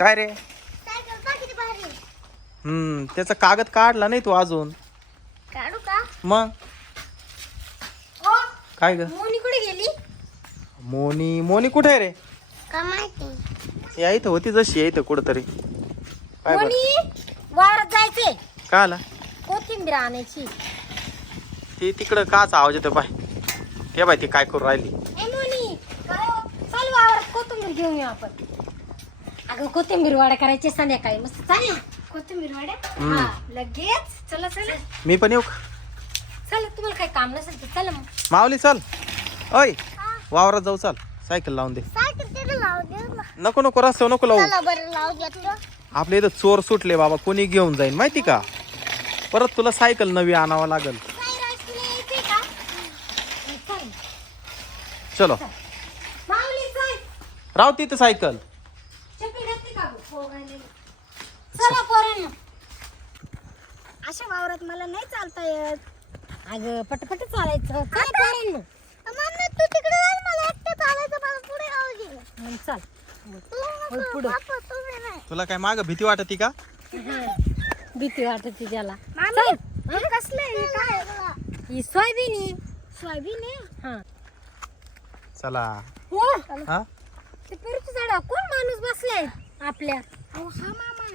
काय रे. हम्म त्याचा कागद काढला नाही तू अजून. काढू का? मग? हो. काय ग? मोनी कुठे गेली? मोनी मोनी कुठे आहे रे? का माहिती? या इथं होती जशी आहे इथं कुठंतरी. काय बरं? मोनी वावरात जायचे काय आला? कोथिंबीर आणायची. ती तिकडं काच आवाज येतो पाय ते बाय ती काय करू राहिली? ए मोनी काय हो? चल वावरात कोथिंबीर घेऊन येऊ आपण. अगं कोथिंबीर वाड्या करायचे संध्याकाळी. मस्त चाल ना कोथिंबीर वाड्या हम्म. हा लगेच? चला चला. मी पण येऊ का? चला तुम्हाला काही काम नसेल तर चला मग. माऊली चल. अय वावरात जाऊ चाल. सायकल लावून दे. सायकल तिथे लावू दे ना. नको नको रस्त्यावर नको लावू. चला बरं लावू घेतलं आपल्या इथं चोर सुटले बाबा कोणी घेऊन जाईन माहिती का? परत तुला सायकल नवी आणावं लागल. चल. चलो. माऊली चल. राव तिथं सायकल चप्पल घातली का गं? हो, घालेली. चला पोरांनो. अशा वावरात मला नाही चालता येत. अगं पटपट चालायचं. चला पोरांनो. मम्मी तू तिकडे जा मला एकटं चालायचं मला पुढे चल. होय, पुढं. तुला काय माग भीती वाटती का? भीती वाटत त्याला. चल. कसलं काय ही सोयाबीन आहे. सोयाबीन आहे? हा. चला. हो. हा? ते झाडा कोण माणूस बसलाय? आपल्या. हा मामा.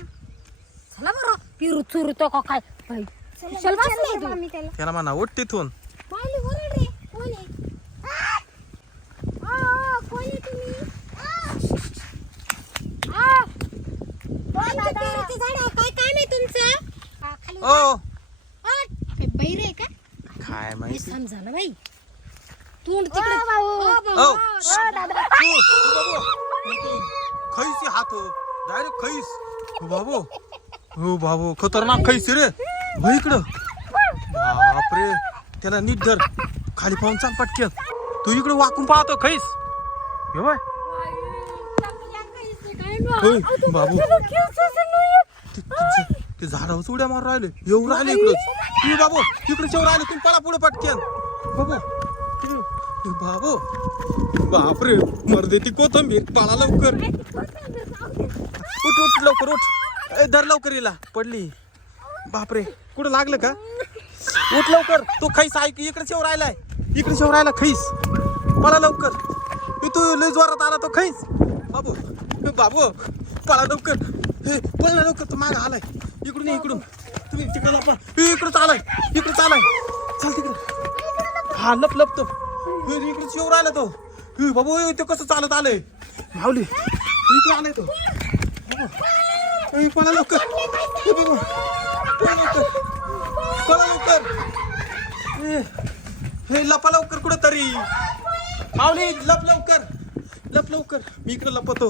चला बरं. पिरू चुरू तो का काय? बाई तू. आम्ही त्याला. त्याला म्हणा उठ तिथून. माऊली ओरड रे कोण आहे? आ, आ, कोण आहे तुम्ही? आ. कोणतं पेरूचं झाड आहे? काय काम आहे तुमचं? आ, खाली ओ. काय बैर आहे का? काय हे माहिती? समजा ना बाई. तोंड तिकडे. ओ, ओ. दादा. खैस हात डायरेक्ट खैस. हो बाबू. हो बाबू खतरनाक खैस रे. हो इकडं. बापरे. त्याला नीट धर. खाली पाहून चाल पटकन. तू इकडे वाकून पाहतो खैस. हे बाय बाबू. ते- झाडावर उड्या मारून राहिले. येऊ राहिले इकडंच तुम्ही बाबू इकडे येऊ राहिले तुम्ही. पळा पुढे पटकन. बाबू. बाबू. बापरे मर्दे ती कोथंबीर. पळा लवकर. उठ उठ लवकर उठ. ए, धर लवकर हिला. पडली. बापरे कुठं लागलं का? उठ लवकर. तो खैस ऐक इकडे शेव राहिलाय. इकडे शेव राहिला खैस. पळा लवकर. ए, तू लय जोरात आला तो खैस. बाबू ए, बाबू पळा लवकर. हे पळा लवकर. तो माग आलाय. इकडून ये, इकडून. तुम्ही तिकडे पण इकडे चालाय. इकडे चालाय. चल तिकडे. हा लप लप तो. ए, इकडे शेव राहिला तो. बाबू तो कसं चालत आलंय? माऊली. इकडे आलाय तो. पळा लवकर. पळा लवकर. हे लपा लवकर कुठं तरी माऊली लप लवकर. लप लवकर. मी इकडे लपतो.